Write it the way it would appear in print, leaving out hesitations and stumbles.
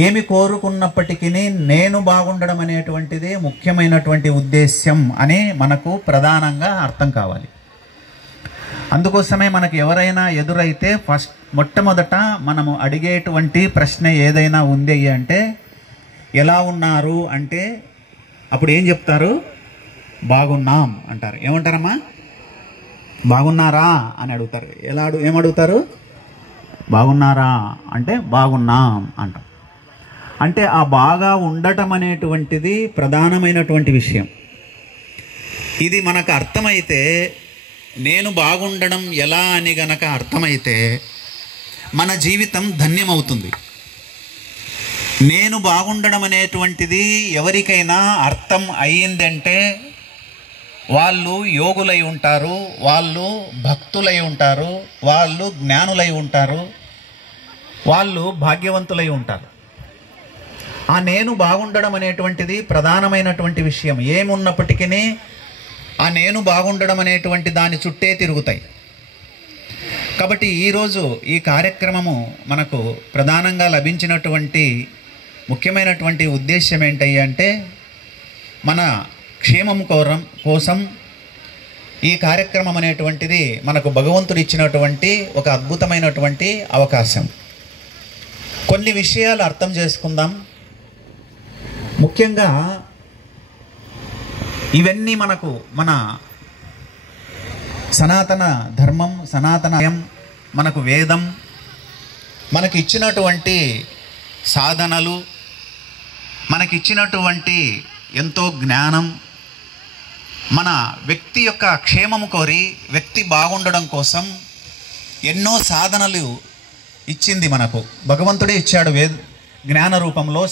ఏమి కోరుకున్నప్పటికీ నేను బాగుండడం అనేటువంటిది ముఖ్యమైనటువంటి ఉద్దేశ్యం అని మనకు ప్రధానంగా అర్థం కావాలి. అందుకోసమే మనకు ఎవరైనా ఎదురైతే మొట్టమొదట మనము అడిగేటువంటి ప్రశ్న ఏదైనా ఉంది అంటే ఎలా ఉన్నారు అంటే అప్పుడు ఏం చెప్తారు? బాగున్నాం అంటారు. ఏమంటారమ్మా? బాగున్నారా అని అడుగుతారు. ఏమడుగుతారు? బాగున్నారా అంటే బాగున్నాం అంటాం. అంటే ఆ బాగా ఉండటం అనేటువంటిది ప్రధానమైనటువంటి విషయం. ఇది మనకు అర్థమైతే, నేను బాగుండడం ఎలా అని గనక అర్థమైతే మన జీవితం ధన్యమవుతుంది. నేను బాగుండడం అనేటువంటిది ఎవరికైనా అర్థం అయ్యిందంటే వాళ్ళు యోగులై ఉంటారు, వాళ్ళు భక్తులై ఉంటారు, వాళ్ళు జ్ఞానులై ఉంటారు, వాళ్ళు భాగ్యవంతులై ఉంటారు. ఆ నేను బాగుండడం అనేటువంటిది ప్రధానమైనటువంటి విషయం. ఏమున్నప్పటికీ ఆ నేను బాగుండడం అనేటువంటి దాని చుట్టే తిరుగుతాయి. కాబట్టి ఈరోజు ఈ కార్యక్రమము మనకు ప్రధానంగా లభించినటువంటి ముఖ్యమైనటువంటి ఉద్దేశం ఏంటంటే మన క్షేమం కోసం ఈ కార్యక్రమం అనేటువంటిది మనకు భగవంతుడు ఇచ్చినటువంటి ఒక అద్భుతమైనటువంటి అవకాశం. కొన్ని విషయాలు అర్థం చేసుకుందాం. ముఖ్యంగా ఇవన్నీ మన సనాతన ధర్మం, సనాతనం, మనకు వేదం మనకి ఇచ్చినటువంటి సాధనలు, మనకిచ్చినటువంటి ఎంతో జ్ఞానం, మన వ్యక్తి యొక్క క్షేమము కోరి వ్యక్తి బాగుండడం కోసం ఎన్నో సాధనలు ఇచ్చింది మనకు. భగవంతుడే ఇచ్చాడు జ్ఞాన రూపంలో.